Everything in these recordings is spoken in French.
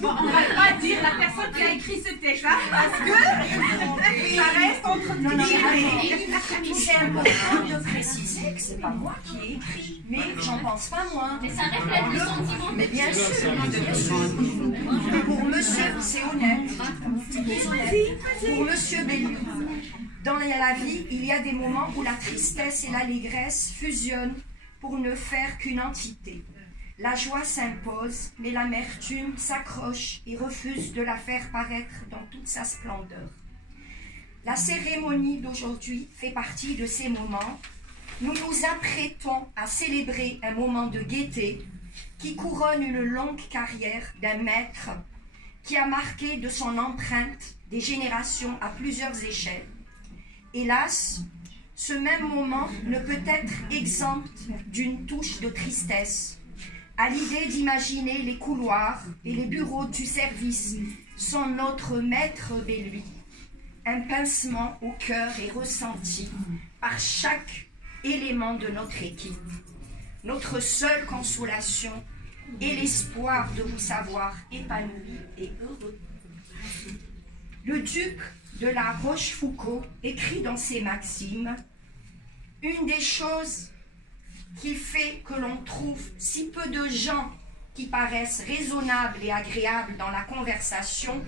Bon, on va pas dire la personne qui a écrit ce texte, hein, parce que ça reste entre nous. C'est important de préciser que c'est pas moi qui ai écrit, mais j'en pense pas moins. Mais ça reflète le sentiment. Mais bien sûr, bien sûr. Pour monsieur, c'est honnête. Pour monsieur Bellu, dans la vie, il y a des moments où la tristesse et l'allégresse fusionnent pour ne faire qu'une entité. La joie s'impose, mais l'amertume s'accroche et refuse de la faire paraître dans toute sa splendeur. La cérémonie d'aujourd'hui fait partie de ces moments. Nous nous apprêtons à célébrer un moment de gaieté qui couronne une longue carrière d'un maître qui a marqué de son empreinte des générations à plusieurs échelles. Hélas, ce même moment ne peut être exempt d'une touche de tristesse, à l'idée d'imaginer les couloirs et les bureaux du service sans notre maître Bellu. Un pincement au cœur est ressenti par chaque élément de notre équipe. Notre seule consolation est l'espoir de vous savoir épanoui et heureux. Le duc de la Rochefoucauld écrit dans ses maximes « Une des choses qui fait que l'on trouve si peu de gens qui paraissent raisonnables et agréables dans la conversation,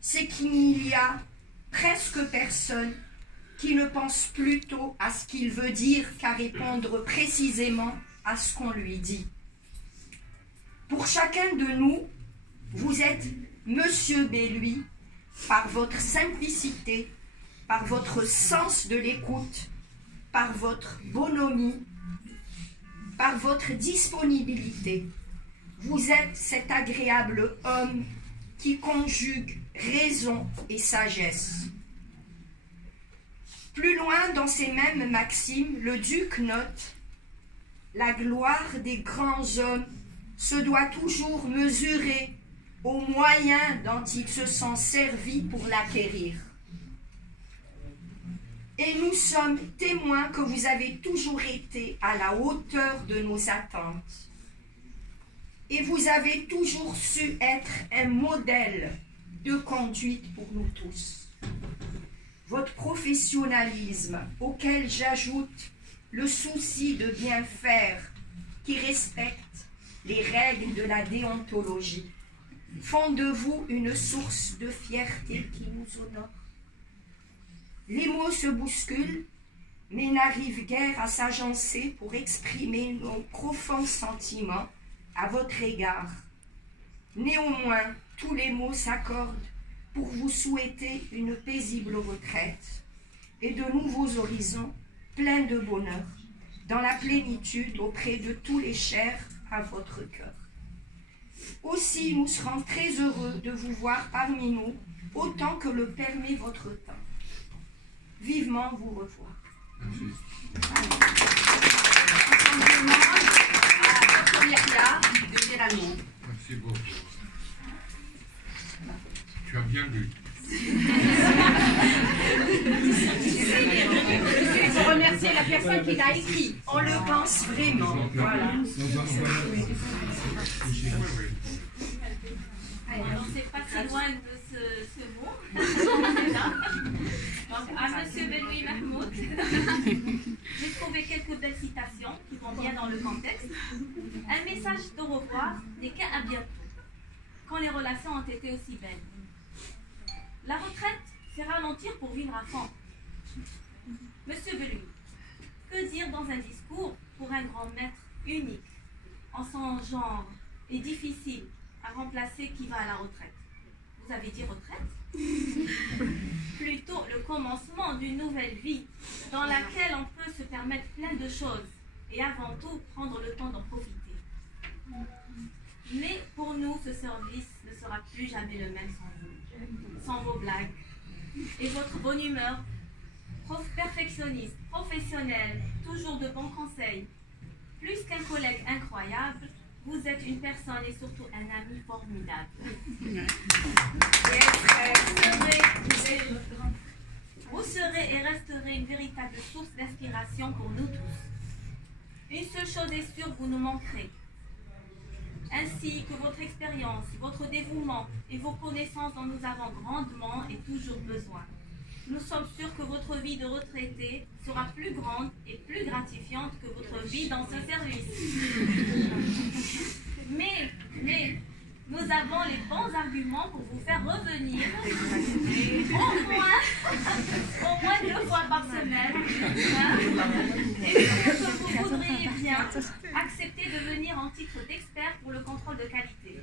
c'est qu'il n'y a presque personne qui ne pense plutôt à ce qu'il veut dire qu'à répondre précisément à ce qu'on lui dit. Pour chacun de nous, vous êtes Monsieur Bellu par votre simplicité, par votre sens de l'écoute, par votre bonhomie, par votre disponibilité. Vous êtes cet agréable homme qui conjugue raison et sagesse. Plus loin dans ces mêmes maximes, le duc note « La gloire des grands hommes se doit toujours mesurer aux moyens dont ils se sont servis pour l'acquérir. Et nous sommes témoins que vous avez toujours été à la hauteur de nos attentes. Et vous avez toujours su être un modèle de conduite pour nous tous. Votre professionnalisme, auquel j'ajoute le souci de bien faire, qui respecte les règles de la déontologie, font de vous une source de fierté qui nous honore. Les mots se bousculent, mais n'arrivent guère à s'agencer pour exprimer nos profonds sentiments à votre égard. Néanmoins, tous les mots s'accordent pour vous souhaiter une paisible retraite et de nouveaux horizons pleins de bonheur, dans la plénitude auprès de tous les chers à votre cœur. Aussi, nous serons très heureux de vous voir parmi nous, autant que le permet votre temps. Vivement vous revoir. Merci. À la première place de Géramont. Merci beaucoup. Tu as bien lu. Il faut remercier la personne qui l'a écrit. On le pense vraiment. Voilà. Alors, c'est pas si loin de ce mot. Donc, à Monsieur Benoît Mahmoud, j'ai trouvé quelques belles citations qui vont bien dans le contexte. Un message de revoir n'est qu'à bientôt, quand les relations ont été aussi belles. La retraite, c'est ralentir pour vivre à fond. Monsieur Bellu, que dire dans un discours pour un grand maître unique, en son genre et difficile à remplacer qui va à la retraite? Vous avez dit retraite? Plutôt le commencement d'une nouvelle vie dans laquelle on peut se permettre plein de choses et avant tout prendre le temps d'en profiter. Mais pour nous, ce service ne sera plus jamais le même sans vous, sans vos blagues et votre bonne humeur, perfectionniste, professionnel, toujours de bons conseils. Plus qu'un collègue incroyable, vous êtes une personne et surtout un ami formidable. Vous serez et resterez une véritable source d'inspiration pour nous tous. Une seule chose est sûre, vous nous manquerez. ainsi que votre expérience, votre dévouement et vos connaissances dont nous avons grandement et toujours besoin. Nous sommes sûrs que votre vie de retraité sera plus grande et plus gratifiante que votre vie dans ce service. Mais, nous avons les bons arguments pour vous faire revenir au moins 2 fois par semaine. Et sûr que vous voudriez bien accepter de venir en titre d'expert pour le contrôle de qualité.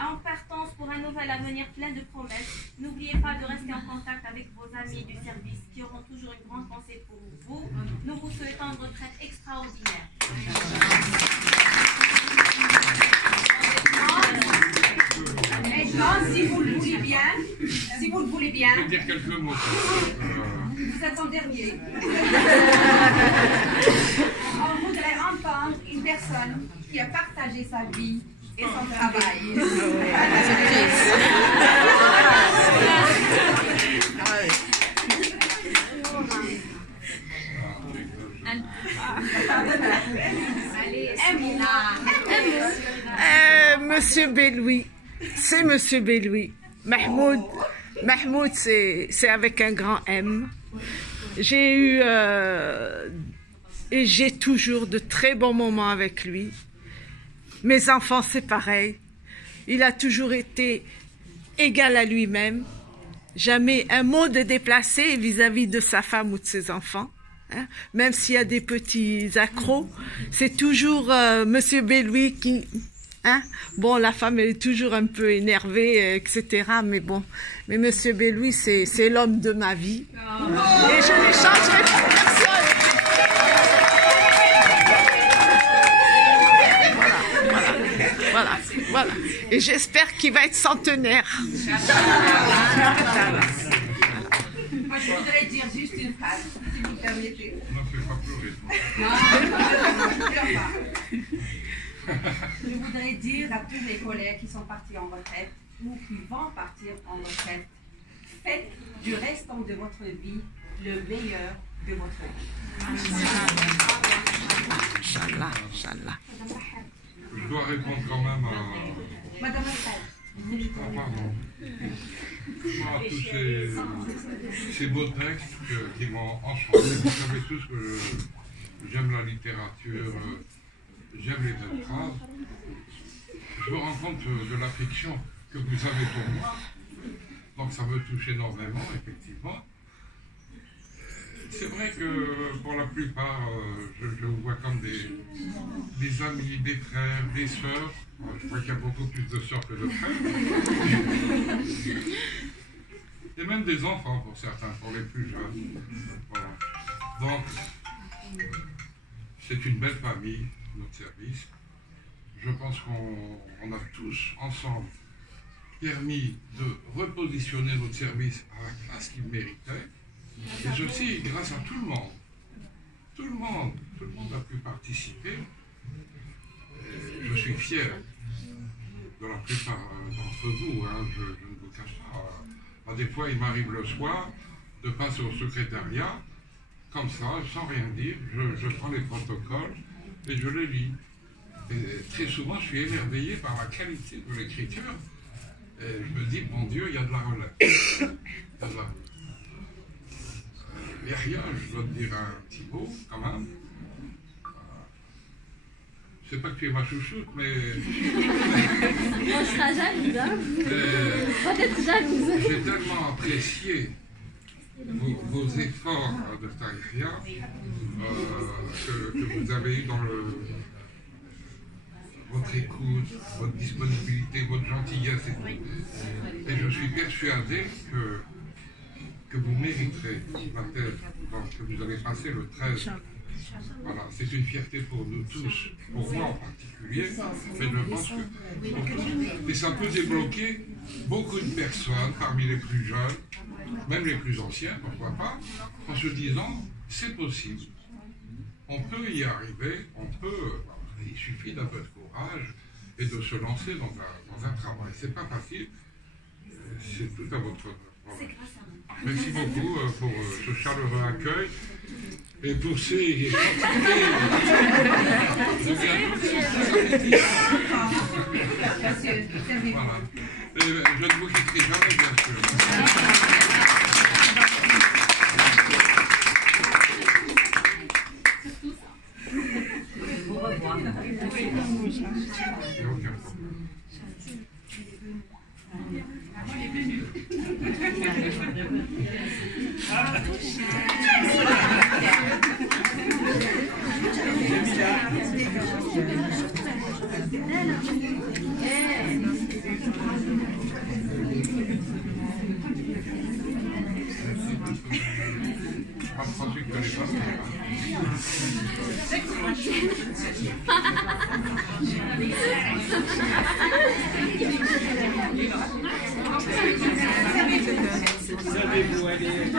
En partance pour un nouvel avenir plein de promesses, n'oubliez pas de rester en contact avec vos amis du service qui auront toujours une grande pensée pour vous. Nous vous souhaitons une retraite extraordinaire. Maintenant, si vous le voulez bien, Je vais dire quelques mots. vous êtes en dernier. On voudrait entendre une personne qui a partagé sa vie et son travail. Monsieur Belloui, c'est Monsieur Belloui. Mahmoud, c'est avec un grand M. J'ai eu et j'ai toujours de très bons moments avec lui. Mes enfants, c'est pareil. Il a toujours été égal à lui-même. Jamais un mot de déplacé vis-à-vis de sa femme ou de ses enfants. Hein? Même s'il y a des petits accros, c'est toujours Monsieur Belloui qui... Hein? Bon, la femme elle est toujours un peu énervée, etc. Mais bon, mais Monsieur Belloui, c'est l'homme de ma vie. Et je ne changerai pour personne. Voilà. Et j'espère qu'il va être centenaire. Moi, je voudrais dire juste une phrase, si vous permettez. Non, je ne vais pas pleurer. Je voudrais dire à tous les collègues qui sont partis en retraite ou qui vont partir en retraite, faites du restant de votre vie le meilleur de votre vie. Inch'Allah. Je dois répondre quand même à... Madame Alfred. pardon. À tous ces beaux textes qui m'ont enchanté. Vous savez tous que j'aime la littérature, j'aime les belles phrases. Je me rends compte de l'affection que vous avez pour moi. Donc ça me touche énormément, effectivement. C'est vrai que pour la plupart, je vous vois comme des amis, des frères, des sœurs. Je crois qu'il y a beaucoup plus de sœurs que de frères. Et même des enfants pour certains, pour les plus jeunes. Voilà. Donc, c'est une belle famille, notre service. Je pense qu'on a tous ensemble permis de repositionner notre service à la place qu'il méritait. Et aussi grâce à tout le monde. Tout le monde a pu participer. Et je suis fier de la plupart d'entre vous, hein, je ne vous cache pas. Des fois, il m'arrive le soir de passer au secrétariat, comme ça, sans rien dire, je prends les protocoles et je les lis. Et très souvent, je suis émerveillé par la qualité de l'écriture. Et je me dis, mon Dieu, il y a de la relève. Yahya, je dois te dire un petit mot, quand même. Je ne sais pas que tu es ma chouchoute, mais... On sera jalouse, hein? On va être jalouse. J'ai tellement apprécié vos efforts de Yahya que vous avez eu dans votre écoute, votre disponibilité, votre gentillesse et tout. Et je suis persuadé que vous mériterez la thèse que vous allez passer le 13. Voilà, c'est une fierté pour nous tous, pour moi en particulier, mais je pense que pour tous. Et ça peut débloquer beaucoup de personnes, parmi les plus jeunes, même les plus anciens, pourquoi pas, en se disant, c'est possible. On peut y arriver, il suffit d'un peu de courage et de se lancer dans un travail. C'est pas facile, c'est tout à votre honneur. Voilà. Merci beaucoup pour ce chaleureux accueil. et poussé et fatigué. Voilà. Et je ne vous quitterai jamais, bien sûr. Au revoir. Il n'y a aucun problème. Pas de produit que je fasse. Savez-vous aller